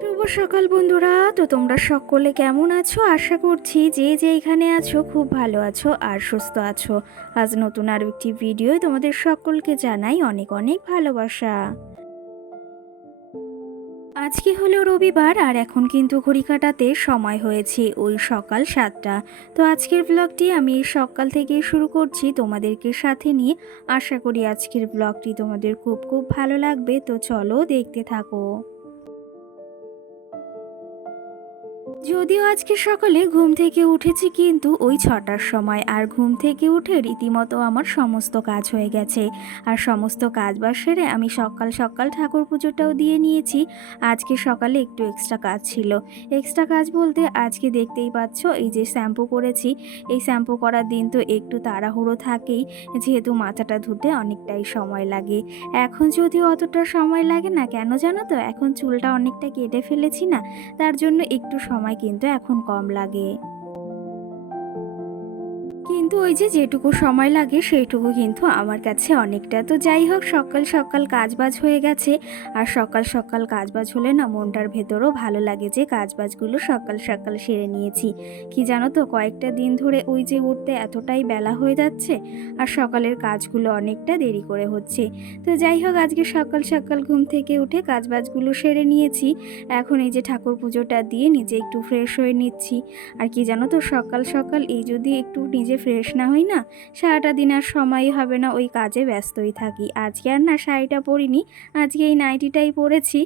শুভ সকাল বন্ধুরা। তো তোমরা সকলে কেমন আছো? আশা করছি যে যেখানে আছো খুব ভালো আছো আর সুস্থ আছো। আজ নতুন আরও একটি ভিডিও তোমাদের সকলকে জানাই অনেক অনেক ভালোবাসা। আজকে হলো রবিবার আর এখন কিন্তু ঘড়ি কাটাতে সময় হয়েছে ওই সকাল 7টা। তো আজকের ব্লগটি আমি এই সকাল থেকেই শুরু করছি তোমাদেরকে সাথে নিয়ে। আশা করি আজকের ব্লগটি তোমাদের খুব খুব ভালো লাগবে। তো চলো দেখতে থাকো। যদিও আজকে সকালে ঘুম থেকে উঠেছি কিন্তু ওই 6টার সময়, আর ঘুম থেকে উঠে রীতিমতো আমার সমস্ত কাজ হয়ে গেছে। আর সমস্ত কাজ বাজ সেরে আমি সকাল সকাল ঠাকুর পুজোটাও দিয়ে নিয়েছি। আজকে সকালে একটু এক্সট্রা কাজ ছিল। এক্সট্রা কাজ বলতে আজকে দেখতেই পাচ্ছ এই যে শ্যাম্পু করেছি। এই শ্যাম্পু করার দিন তো একটু তাড়াহুড়ো থাকেই, যেহেতু মাথাটা ধুতে অনেকটাই সময় লাগে। এখন যদিও অতটা সময় লাগে না, কেন জানো তো, এখন চুলটা অনেকটা কেটে ফেলেছি না, তার জন্য একটু সময় কিন্তু এখন কম লাগে। কিন্তু ওই যে যেটুকু সময় লাগে সেইটুকু কিন্তু আমার কাছে অনেকটা। তো যাই হোক, সকাল সকাল কাজবাজ হয়ে গেছে। আর সকাল সকাল কাজবাজ হলে না মনটার ভেতরও ভালো লাগে যে কাজবাজগুলো সকাল সকাল সেরে নিয়েছি। কি জানো তো, কয়েকটা দিন ধরে ওই যে উঠতে এতটাই বেলা হয়ে যাচ্ছে আর সকালের কাজগুলো অনেকটা দেরি করে হচ্ছে। তো যাই হোক, আজকে সকাল সকাল ঘুম থেকে উঠে কাজবাজগুলো সেরে নিয়েছি। এখন এই যে ঠাকুর পুজোটা দিয়ে নিজে একটু ফ্রেশ হয়ে নিচ্ছি। আর কি জানো তো, সকাল সকাল এই যদি একটু নিজে ফ্রেশ না হই না, সারাটা দিন আর সময়ই হবে না, ওই কাজে ব্যস্তই থাকি। আজকে আর না শাড়িটা পরিনি, আজকে এই নাইটিটাই পরেছি।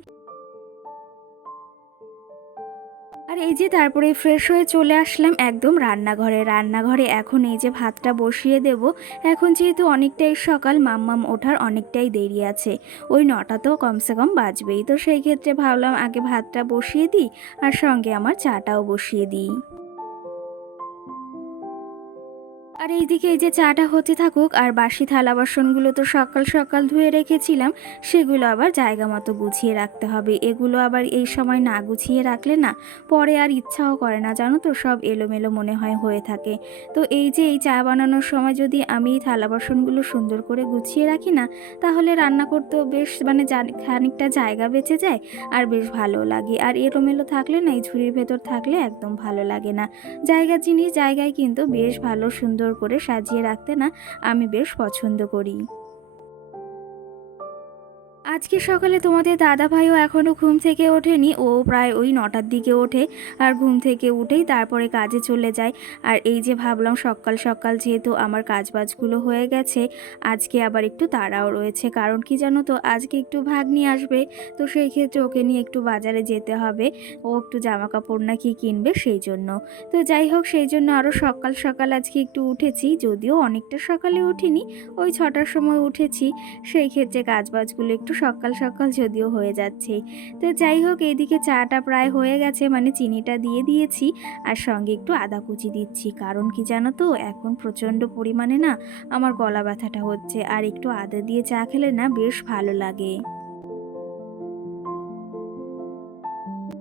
আর এই যে তারপরে ফ্রেশ হয়ে চলে আসলাম একদম রান্নাঘরে এখন এই যে ভাতটা বসিয়ে দেব। এখন যেহেতু অনেকটাই সকাল, মাম্মাম ওঠার অনেকটাই দেরি আছে, ওই 9টা তো কমসে কম বাজবেই। তো সেই ক্ষেত্রে ভাবলাম আগে ভাতটা বসিয়ে দিই আর সঙ্গে আমার চাটাও বসিয়ে দিই। আর এইদিকে এই যে চাটা হতে থাকুক, আর বাসি থালা বাসনগুলো তো সকাল সকাল ধুয়ে রেখেছিলাম, সেগুলো আবার জায়গা মতো গুছিয়ে রাখতে হবে। এগুলো আবার এই সময় না গুছিয়ে রাখলে না পরে আর ইচ্ছাও করে না, জানো তো, সব এলোমেলো মনে হয় হয়ে থাকে। তো এই যে এই চা বানানোর সময় যদি আমি এই থালা বাসনগুলো সুন্দর করে গুছিয়ে রাখি না, তাহলে রান্না করতেও বেশ খানিকটা জায়গা বেঁচে যায় আর বেশ ভালো লাগে। আর এলোমেলো থাকলে না, এই ঝুড়ির ভেতর থাকলে একদম ভালো লাগে না। জায়গার জিনিস জায়গায় কিন্তু বেশ ভালো সুন্দর করে সাজিয়ে রাখতে না আমি বেশ পছন্দ করি। আজকে সকালে তোমাদের দাদা ভাইও এখনও ঘুম থেকে ওঠেনি, ও প্রায় ওই 9টার দিকে ওঠে। আর ঘুম থেকে উঠেই তারপরে কাজে চলে যায়। আর এই যে ভাবলাম সকাল সকাল যেহেতু আমার কাজবাজগুলো হয়ে গেছে, আজকে আবার একটু তাড়াও রয়েছে। কারণ কি জানো তো, আজকে একটু ভাগ্নি আসবে। তো সেই ক্ষেত্রে ওকে নিয়ে একটু বাজারে যেতে হবে, ও একটু জামা কাপড় না কি কিনবে সেই জন্য। তো যাই হোক, সেই জন্য আরও সকাল সকাল আজকে একটু উঠেছি, যদিও অনেকটা সকালে উঠিনি, ওই 6টার সময় উঠেছি। সেই ক্ষেত্রে কাজবাজগুলো একটু সকাল সকাল যদিও হয়ে যাচ্ছে। তো যাই হোক, এইদিকে চাটা প্রায় হয়ে গেছে, মানে চিনিটা দিয়ে দিয়েছি আর সঙ্গে একটু আদা কুচি দিচ্ছি। কারণ কি জানো তো, এখন প্রচণ্ড পরিমাণে না আমার গলা ব্যথাটা হচ্ছে, আর একটু আদা দিয়ে চা খেলে না বেশ ভালো লাগে।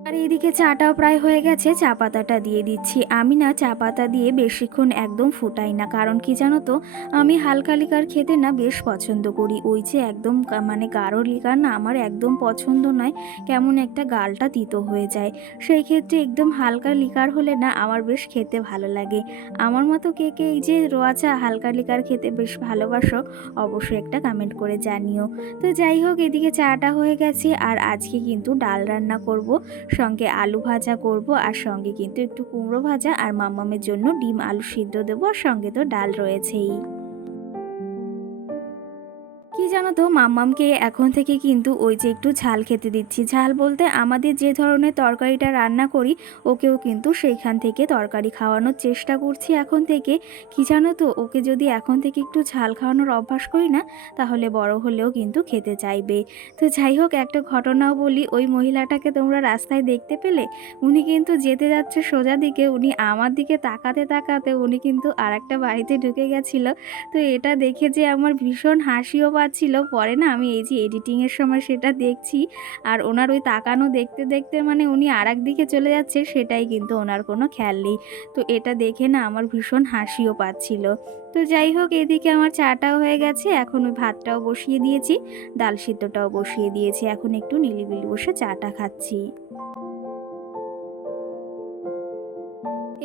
আর এইদিকে চাটাও প্রায় হয়ে গেছে, চা পাতাটা দিয়ে দিচ্ছি। আমি না চা পাতা দিয়ে বেশিক্ষণ একদম ফুটাই না, কারণ কি জানো তো, আমি হালকা লিকার খেতে না বেশ পছন্দ করি। ওই যে একদম মানে গাঢ় লিকার না আমার একদম পছন্দ নয়, কেমন একটা গালটা তিতো হয়ে যায়। সেই ক্ষেত্রে একদম হালকা লিকার হলে না আমার বেশ খেতে ভালো লাগে। আমার মতো কে কে এই যে রোয়া চা হালকা লিকার খেতে বেশ ভালোবাসো, অবশ্যই একটা কমেন্ট করে জানিও। তো যাই হোক, এদিকে চাটা হয়ে গেছে আর আজকে কিন্তু ডাল রান্না করব, সঙ্গে আলু ভাজা করব, আর সঙ্গে কিন্তু একটু কুমড়ো ভাজা, আর মাম্মামের জন্য ডিম আলু সিদ্ধ দেবো, আর সঙ্গে তো ডাল রয়েছেই। কি জানো তো, মাম্মামকে এখন থেকে কিন্তু ওই যে একটু ঝাল খেতে দিচ্ছি। ঝাল বলতে আমাদের যে ধরনের তরকারিটা রান্না করি, ওকেও কিন্তু সেইখান থেকে তরকারি খাওয়ানোর চেষ্টা করছি এখন থেকে। কি জানো তো, ওকে যদি এখন থেকে একটু ঝাল খাওয়ানোর অভ্যাস করি না, তাহলে বড় হলেও কিন্তু খেতে চাইবে। তো যাই হোক, একটা ঘটনাও বলি, ওই মহিলাটাকে তোমরা রাস্তায় দেখতে পেলে, উনি কিন্তু যেতে যাচ্ছে সোজা দিকে, উনি আমার দিকে তাকাতে তাকাতে উনি কিন্তু আর একটা বাড়িতে ঢুকে গেছিল। তো এটা দেখে যে আমার ভীষণ হাসিও পাচ্ছিল, হচ্ছিল, পরে না আমি এই যে এডিটিংয়ের সময় সেটা দেখছি আর ওনার ওই তাকানো দেখতে দেখতে মানে উনি আরেক দিকে চলে যাচ্ছে, সেটাই কিন্তু ওনার কোনো খেয়াল নেই। তো এটা দেখে না আমার ভীষণ হাসিও পাচ্ছিল। তো যাই হোক, এদিকে আমার চাটাও হয়ে গেছে, এখন ওই ভাতটাও বসিয়ে দিয়েছি, ডাল সিদ্ধটাও বসিয়ে দিয়েছি, এখন একটু নিলিবিলি বসে চাটা খাচ্ছি।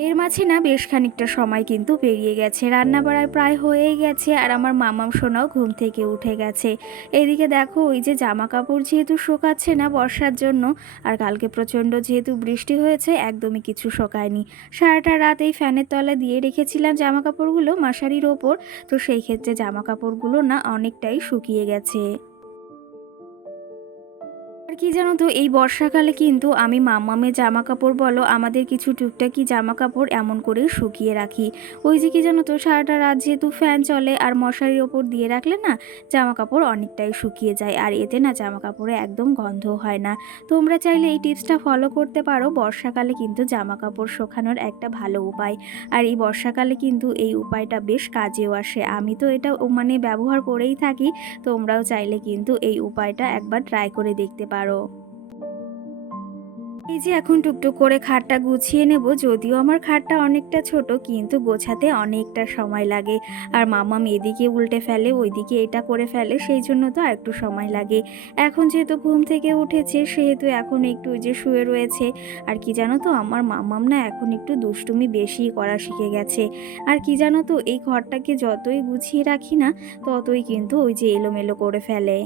এর মাঝে না বেশ খানিকটা সময় কিন্তু পেরিয়ে গেছে, রান্না বাড়ায় প্রায় হয়েই গেছে আর আমার মামাম সোনাও ঘুম থেকে উঠে গেছে। এদিকে দেখো ওই যে জামা কাপড় যেহেতু শোকাচ্ছে না বর্ষার জন্য, আর কালকে প্রচণ্ড যেহেতু বৃষ্টি হয়েছে একদমই কিছু শোকায়নি। সারাটা রাত এই ফ্যানের তলায় দিয়ে রেখেছিলাম জামা কাপড়গুলো মশারির ওপর, তো সেই ক্ষেত্রে জামা কাপড়গুলো না অনেকটাই শুকিয়ে গেছে। আর কি জানো তো, এই বর্ষাকালে কিন্তু আমি মাম্মামের জামা কাপড় বলো আমাদের কিছু টুকটাকি জামা কাপড় এমন করেই শুকিয়ে রাখি। ওই যে কি জানো তো, সারাটা রাত যেহেতু ফ্যান চলে আর মশারির ওপর দিয়ে রাখলে না জামা কাপড় অনেকটাই শুকিয়ে যায়, আর এতে না জামা কাপড়ে একদম গন্ধ হয় না। তোমরা চাইলে এই টিপসটা ফলো করতে পারো, বর্ষাকালে কিন্তু জামা কাপড় শুকানোর একটা ভালো উপায়। আর এই বর্ষাকালে কিন্তু এই উপায়টা বেশ কাজেও আসে, আমি তো এটা মানে ব্যবহার করেই থাকি। তোমরাও চাইলে কিন্তু এই উপায়টা একবার ট্রাই করে দেখতে পারো। এই যে এখন টুকটুক করে খাটটা গুছিয়ে নেব, যদিও আমার খাটটা অনেকটা ছোট কিন্তু গোছাতে অনেকটা সময় লাগে। আর মামাম এদিকে উল্টে ফেলে ওইদিকে এটা করে ফেলে, সেই জন্য তো আর একটু সময় লাগে। এখন যেহেতু ঘুম থেকে উঠেছে সেহেতু এখন একটু ওই যে শুয়ে রয়েছে। আর কি জানো তো, আমার মামাম না এখন একটু দুষ্টুমি বেশি করা শিখে গেছে। আর কি জানো তো, এই ঘরটাকে যতই গুছিয়ে রাখি না ততই কিন্তু ওই যে এলোমেলো করে ফেলে।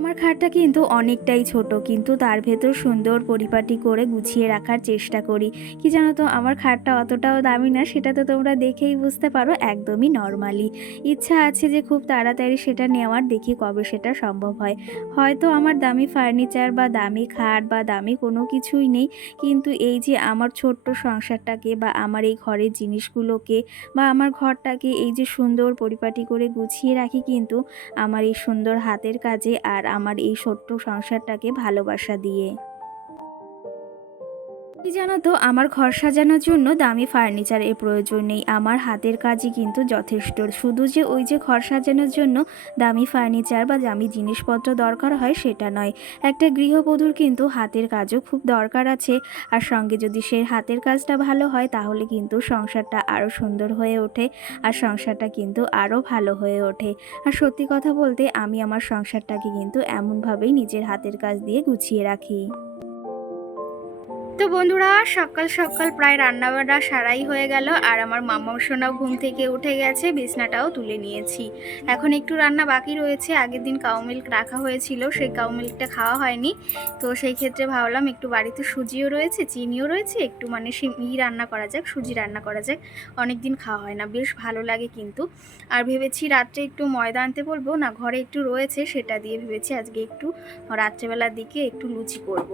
আমার খাটটা কিন্তু অনেকটাই ছোট, কিন্তু তার ভেতর সুন্দর পরিপাটি করে গুছিয়ে রাখার চেষ্টা করি। কি জানো তো, আমার খাটটা অতটাও দামি না, সেটা তো তোমরা দেখেই বুঝতে পারো, একদমই নর্মালি। ইচ্ছা আছে যে খুব তাড়াতাড়ি সেটা নেওয়ার, দেখি কবে সেটা সম্ভব হয়। হয়তো আমার দামি ফার্নিচার বা দামি খাট বা দামি কোনো কিছুই নেই, কিন্তু এই যে আমার ছোট্ট সংসারটাকে বা আমার এই ঘরের জিনিসগুলোকে বা আমার ঘরটাকে এই যে সুন্দর পরিপাটি করে গুছিয়ে রাখি কিন্তু আমার এই সুন্দর হাতের কাজে আর আমার এই ছোট্ট সংসারটাকে ভালোবাসা দিয়ে। কি জানো তো, আমার ঘর সাজানোর জন্য দামি ফার্নিচারের প্রয়োজন নেই, আমার হাতের কাজই কিন্তু যথেষ্ট। শুধু যে ওই যে ঘর সাজানোর জন্য দামি ফার্নিচার বা দামি জিনিসপত্র দরকার হয় সেটা নয়, একটা গৃহবধূর কিন্তু হাতের কাজও খুব দরকার আছে। আর সঙ্গে যদি সে হাতের কাজটা ভালো হয় তাহলে কিন্তু সংসারটা আরও সুন্দর হয়ে ওঠে, আর সংসারটা কিন্তু আরও ভালো হয়ে ওঠে। আর সত্যি কথা বলতে আমি আমার সংসারটাকে কিন্তু এমনভাবেই নিজের হাতের কাজ দিয়ে গুছিয়ে রাখি। তো বন্ধুরা, সকাল সকাল প্রায় রান্নাবান্না সারাই হয়ে গেল আর আমার মামাও সোনাও ঘুম থেকে উঠে গেছে, বিছনাটাও তুলে নিয়েছি। এখন একটু রান্না বাকি রয়েছে, আগের দিন কাউ মিল্ক রাখা হয়েছিল, সেই কাউ মিল্কটা খাওয়া হয়নি। তো সেই ক্ষেত্রে ভাবলাম একটু বাড়িতে সুজিও রয়েছে চিনিও রয়েছে, একটু মানে রান্না করা যাক, সুজি রান্না করা যাক। অনেক দিন খাওয়া হয় না, বেশ ভালো লাগে কিন্তু। আর ভেবেছি রাত্রে একটু ময়দা আনতে বলবো না, ঘরে একটু রয়েছে সেটা দিয়ে ভেবেছি আজকে একটু রাত্রেবেলার দিকে একটু লুচি করব।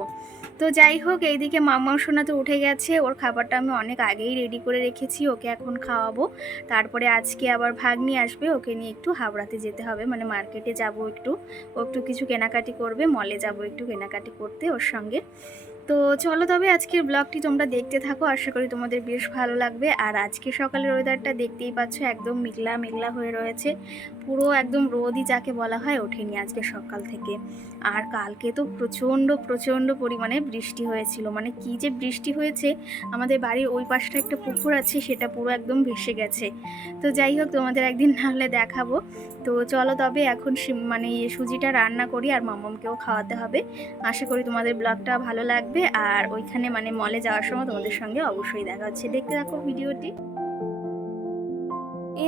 তো যাই হোক, এইদিকে মাম্মা সোনা তো উঠে গেছে, ওর খাবারটা আমি অনেক আগেই রেডি করে রেখেছি, ওকে এখন খাওয়াবো। তারপরে আজকে আবার ভাগ্নি আসবে, ওকে নিয়ে একটু হাওড়াতে যেতে হবে, মানে মার্কেটে যাব একটু, ও একটু কিছু কেনাকাটি করবে, মলে যাব একটু কেনাকাটি করতে ওর সঙ্গে। তো চলো তবে আজকের ব্লগটি তোমরা দেখতে থাকো, আশা করি তোমাদের বেশ ভালো লাগবে। আর আজকে সকালের ওয়েদারটা দেখতেই পাচ্ছ, একদম মেঘলা মেঘলা হয়ে রয়েছে, পুরো একদম রোদই যাকে বলা হয় ওঠেনি আজকে সকাল থেকে। আর কালকে তো প্রচণ্ড প্রচণ্ড পরিমাণে বৃষ্টি হয়েছিল, মানে কি যে বৃষ্টি হয়েছে, আমাদের বাড়ির ওই পাশটা একটা পুকুর আছে সেটা পুরো একদম ভেসে গেছে। তো যাই হোক, তোমাদের একদিন নাহলে দেখাবো। তো চলো তবে এখন মানে সুজিটা রান্না করি আর মাম্মামকেও খাওয়াতে হবে। আশা করি তোমাদের ব্লগটা ভালো লাগবে, আর ওইখানে মানে মলে যাওয়ার সময় তোমাদের সঙ্গে অবশ্যই দেখা হচ্ছে, দেখতে থাকো ভিডিওটি।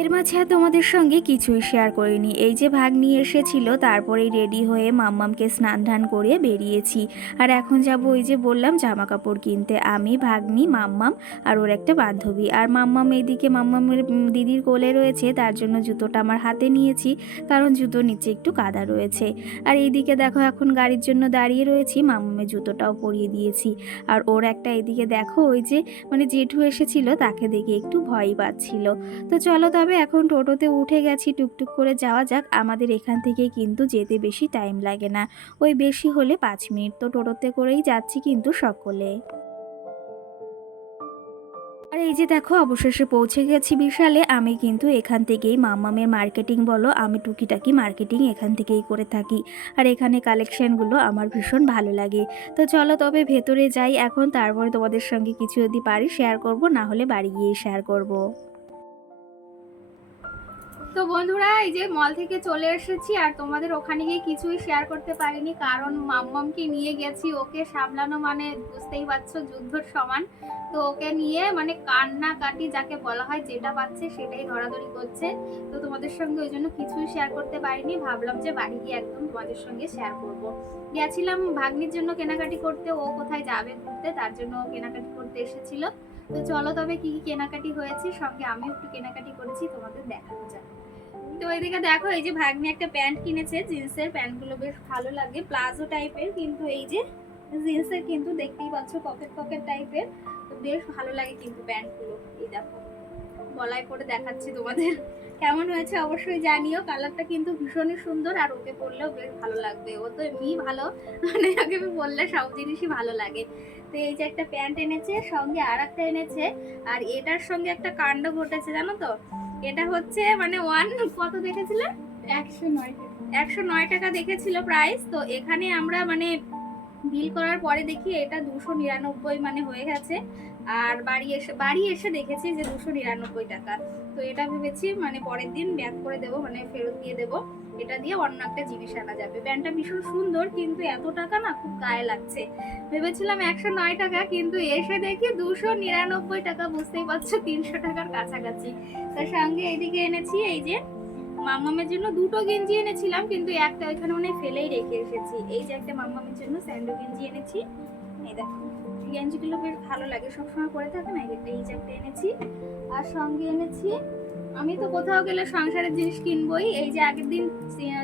এর মাঝে আর তোমাদের সঙ্গে কিছুই শেয়ার করিনি, এই যে ভাগ্নি এসেছিল তারপরেই রেডি হয়ে মাম্মামকে স্নান ধান করিয়ে বেরিয়েছি। আর এখন যাব ওই যে বললাম জামা কাপড় কিনতে, আমি ভাগ্নি মাম্মাম আর ওর একটা বান্ধবী। আর মাম্মাম এইদিকে মাম্মামের দিদির কোলে রয়েছে, তার জন্য জুতোটা আমার হাতে নিয়েছি, কারণ জুতোর নিচে একটু কাদা রয়েছে। আর এইদিকে দেখো এখন গাড়ির জন্য দাঁড়িয়ে রয়েছি, মাম্মামের জুতোটাও পরিয়ে দিয়েছি। আর ওর একটা এদিকে দেখো ওই যে মানে জেঠু এসেছিল, তাকে দেখে একটু ভয়ই পাচ্ছিল। তো চলো তবে এখন টোটোতে উঠে গেছি, টুকটুক করে যাওয়া যাক, আমাদের এখান থেকে কিন্তু যেতে বেশি টাইম লাগে না, ওই বেশি হলে 5 মিনিট। তো টোটোতে করেই যাচ্ছি কিন্তু সকলে। আর এই যে দেখো অবশেষে পৌঁছে গেছি বিশালে। আমি কিন্তু এখান থেকেই মাম্মামের মার্কেটিং বলো, আমি টুকিটাকি মার্কেটিং এখান থেকেই করে থাকি। আর এখানে কালেকশানগুলো আমার ভীষণ ভালো লাগে। তো চলো তবে ভেতরে যাই এখন, তারপরে তোমাদের সঙ্গে কিছু যদি পারি শেয়ার করব, না হলে বাড়ি গিয়েই শেয়ার করব। তো বন্ধুরা এই যে মল থেকে চলে এসেছি, আর তোমাদের ওখানে গিয়ে কিছুই শেয়ার করতে পারিনি, কারণ মাম্মামকে নিয়ে গেছি, ওকে সামলানো মানে বুঝতেই পারছো যুদ্ধর সমান। তো ওকে নিয়ে মানে কান্নাকাটি যাকে বলা হয়, যেটা পাচ্ছে সেটাই ধরাধরি করছে। তো তোমাদের সঙ্গে ওই জন্য কিছুই শেয়ার করতে পারিনি, ভাবলাম যে বাড়ি গিয়ে একদম তোমাদের সঙ্গে শেয়ার করব। গেছিলাম ভাগ্নির জন্য কেনাকাটি করতে, ও কোথায় যাবে ঘুরতে, তার জন্য ও কেনাকাটি করতে এসেছিল। তো চলো তবে কি কি কেনাকাটি হয়েছে, সঙ্গে আমিও একটু কেনাকাটি করেছি, তোমাদের দেখানো যাক। তো এদিকে দেখো এই যে ভাগ্নি একটা প্যান্ট কিনেছে, জিন্সের প্যান্টগুলো বেশ ভালো লাগে, প্লাজো টাইপের, কিন্তু এই যে জিন্সের কিন্তু দেখতেই পাচ্ছ পকেট পকেট টাইপের। তো বেশ ভালো লাগে কিন্তু প্যান্টগুলো। এই দেখো গলায় পরে দেখাচ্ছি তোমাদের, কেমন হয়েছে অবশ্যই জানিও। কালারটা কিন্তু ভীষণই সুন্দর, আর ওকে পরলেও বেশ ভালো লাগবে, ও তো এমনি ভালো, মানে ওকে পরলে সব জিনিসই ভালো লাগে। তো এই যে একটা প্যান্ট এনেছে, সঙ্গে আর একটা এনেছে। আর এটার সঙ্গে একটা কাণ্ড ঘটেছে জানো তো, এটা হচ্ছে মানে কত দেখেছিলে, 109 টাকা দেখেছিল প্রাইস। তো এখানে আমরা মানে বিল করার পরে দেখি এটা 299 মানে হয়ে গেছে। আর বাড়ি এসে দেখেছি যে 299 টাকা। তো এটা ভেবেছি মানে পরের দিন ব্যাক করে দেবো, মানে ফেরত দিয়ে দেবো, এটা দিয়ে অন্য একটা জিনিস আনা যাবে। প্যান্টটা ভীষণ সুন্দর, কিন্তু এত টাকা না খুব গায়ে লাগছে। ভেবেছিলাম 109 টাকা, কিন্তু এসে দেখি 299 টাকা, বুঝতেই পারছো 300 টাকার কাছাকাছি। তার সঙ্গে এদিকে এনেছি এই যে মাম্মামের জন্য দুটো গেঞ্জি এনেছিলাম, কিন্তু একটা ওইখানে মনে ফেলেই রেখে এসেছি। এই যে একটা মাম্মামের জন্য স্যান্ডো গেঞ্জি এনেছি, এই দেখো গেঞ্জিগুলো বেশ ভালো লাগে, সবসময় পরে থাকে না, এই যে একটা এনেছি। আর সঙ্গে এনেছি, আমি তো কোথাও গেলে সংসারের জিনিস কিনবই, এই যে আগের দিন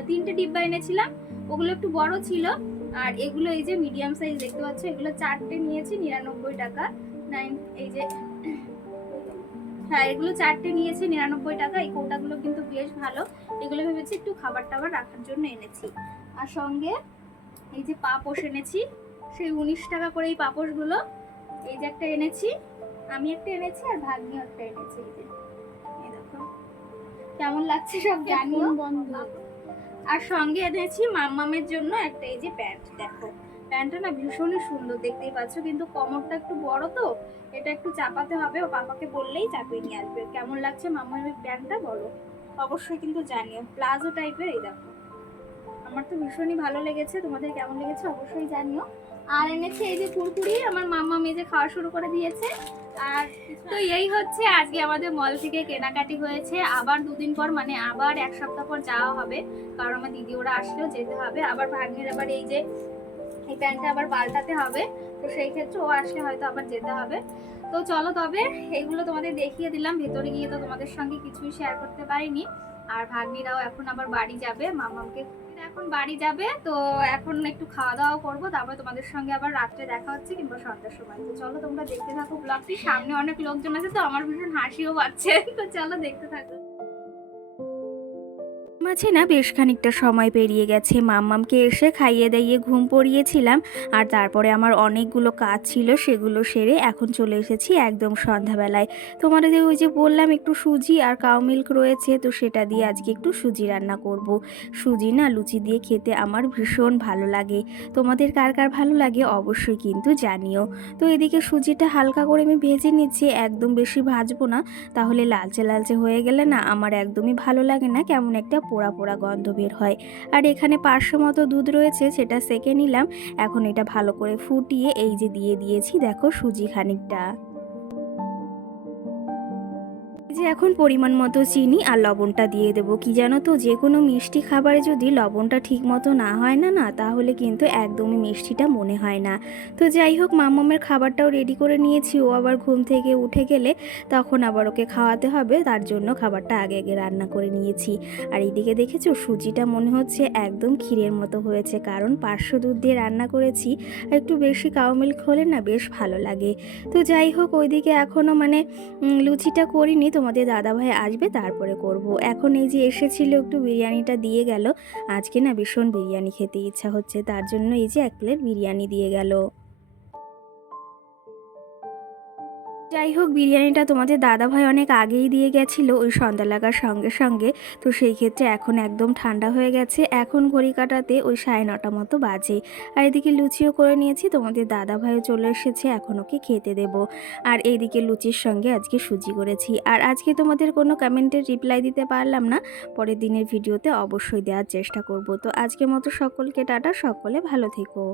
3টে ডিব্বা এনেছিলাম, ওগুলো একটু বড় ছিল। আর এগুলো এই যে মিডিয়াম সাইজ দেখতে পাচ্ছ, এগুলো 4টে নিয়েছি 99 টাকা। এই যে হ্যাঁ, এগুলো 4টে নিয়েছি 99 টাকা। এই কৌটাগুলো কিন্তু বেশ ভালো, এগুলো ভেবেছি একটু খাবার টাবার রাখার জন্য এনেছি। আর সঙ্গে এই যে পাপোশ এনেছি, সেই 19 টাকা করে এই পাপোশগুলো। এই যে একটা এনেছি, আমি একটা এনেছি, আর ভাগ্নি একটা এনেছি। এই দেখো কেমন লাগছে সব জানিও। আর সঙ্গে এনেছি মাম্মামের জন্য একটা এই যে প্যান্ট, দেখো প্যান্টটা না ভীষণই সুন্দর, দেখতেই পাচ্ছ, কিন্তু কোমরটা একটু বড়, তো এটা একটু চাপাতে হবে, ও পাপাকে বললেই চাপিয়ে নিয়ে আসবে। কেমন লাগছে মাম্মামের প্যান্টটা বলো অবশ্যই কিন্তু জানিও, প্লাজো টাইপের। এই দেখো আমার তো ভীষণই ভালো লেগেছে, তোমাদের কেমন লেগেছে অবশ্যই জানিও। আর এনেছে এই যে কুরকুরি, আমার মাম্মা মেজে খাওয়া শুরু করে দিয়েছে। আর তো এই হচ্ছে আজকে আমাদের মল থেকে কেনাকাটি হয়েছে। আবার দুদিন পর মানে আবার 1 সপ্তাহ পর যাওয়া হবে, কারণ আমার দিদি ওরা আসলেও যেতে হবে। আবার ভাগ্নের আবার এই যে এই প্যান্টটা আবার পাল্টাতে হবে, তো সেই ক্ষেত্রে ও আসলে হয়তো আবার যেতে হবে। তো চলো তবে এইগুলো তোমাদের দেখিয়ে দিলাম, ভেতরে গিয়ে তো তোমাদের সঙ্গে কিছুই শেয়ার করতে পারিনি। আর ভাগ্নিরাও এখন আবার বাড়ি যাবে, মামাকে এখন বাড়ি যাবে, তো এখন একটু খাওয়া দাওয়া করবো, তারপর তোমাদের সঙ্গে আবার রাত্রে দেখা হচ্ছে কিংবা সন্ধ্যার সময়। তো চলো তোমরা দেখতে থাকো ব্লগটি, সামনে অনেক লোকজন আছে, তো আমার ভীষণ হাসিও পাচ্ছে, তো চলো দেখতে থাকো। মাঝে না বেশ খানিকটা সময় পেরিয়ে গেছে, মাম্মামকে এসে খাইয়ে দাইয়ে ঘুম পড়িয়েছিলাম। আর তারপরে আমার অনেকগুলো কাজ ছিল, সেগুলো সেরে এখন চলে এসেছি একদম সন্ধ্যাবেলায়। তোমাদের ওই যে বললাম একটু সুজি আর কাউ মিল্ক রয়েছে, তো সেটা দিয়ে আজকে একটু সুজি রান্না করব। সুজি না লুচি দিয়ে খেতে আমার ভীষণ ভালো লাগে, তোমাদের কার কার ভালো লাগে অবশ্যই কিন্তু জানিও। তো এদিকে সুজিটা হালকা করে আমি ভেজে নিচ্ছি, একদম বেশি ভাজবো না, তাহলে লালচে লালচে হয়ে গেলে না আমার একদমই ভালো লাগে না, কেমন একটা পোড়া পোড়া গন্ধ বের হয়। আর এখানে 500 মতো দুধ রয়েছে, সেটা সেকে নিলাম। এখন এটা ভালো করে ফুটিয়ে এই যে দিয়ে দিয়েছি দেখো সুজি খানিকটা। যে এখন পরিমাণ মতো চিনি আর লবণটা দিয়ে দেবো। কি জানো তো, যে কোনো মিষ্টি খাবারে যদি লবণটা ঠিক মতো না হয় না তাহলে কিন্তু একদমই মিষ্টিটা মনে হয় না। তো যাই হোক, মাম্মামের খাবারটাও রেডি করে নিয়েছি, ও আবার ঘুম থেকে উঠে গেলে তখন আবার ওকে খাওয়াতে হবে, তার জন্য খাবারটা আগে আগে রান্না করে নিয়েছি। আর এইদিকে দেখেছো সুজিটা মনে হচ্ছে একদম ক্ষীরের মতো হয়েছে, কারণ 500 দুধ দিয়ে রান্না করেছি, আর একটু বেশি কাউ মিল্ক হলে না বেশ ভালো লাগে। তো যাই হোক, ওইদিকে এখনও মানে লুচিটা করিনি, তোমাদের দাদাভাই আসবে তারপরে করব। এখন এই যে এসেছিল একটু বিরিয়ানিটা দিয়ে গেল, আজকে না ভীষণ বিরিয়ানি খেতে ইচ্ছা হচ্ছে, তার জন্য এই যে 1 প্লেট বিরিয়ানি দিয়ে গেল। যাই হোক, বিরিয়ানিটা তোমাদের দাদাভাই অনেক আগেই দিয়ে গেছিলো ওই সন্ধ্যা লাগার সঙ্গে সঙ্গে। তো সেই ক্ষেত্রে এখন একদম ঠান্ডা হয়ে গেছে। এখন ঘড়ি কাটাতে ওই 9:30 মতো বাজে। আর এদিকে লুচিও করে নিয়েছি, তোমাদের দাদাভাইও চলে এসেছে, এখন ওকে খেতে দেবো। আর এইদিকে লুচির সঙ্গে আজকে সুজি করেছি। আর আজকে তোমাদের কোনো কমেন্টের রিপ্লাই দিতে পারলাম না, পরের দিনের ভিডিওতে অবশ্যই দেওয়ার চেষ্টা করব। তো আজকের মতো সকলকে টাটা, সকলে ভালো থেকো।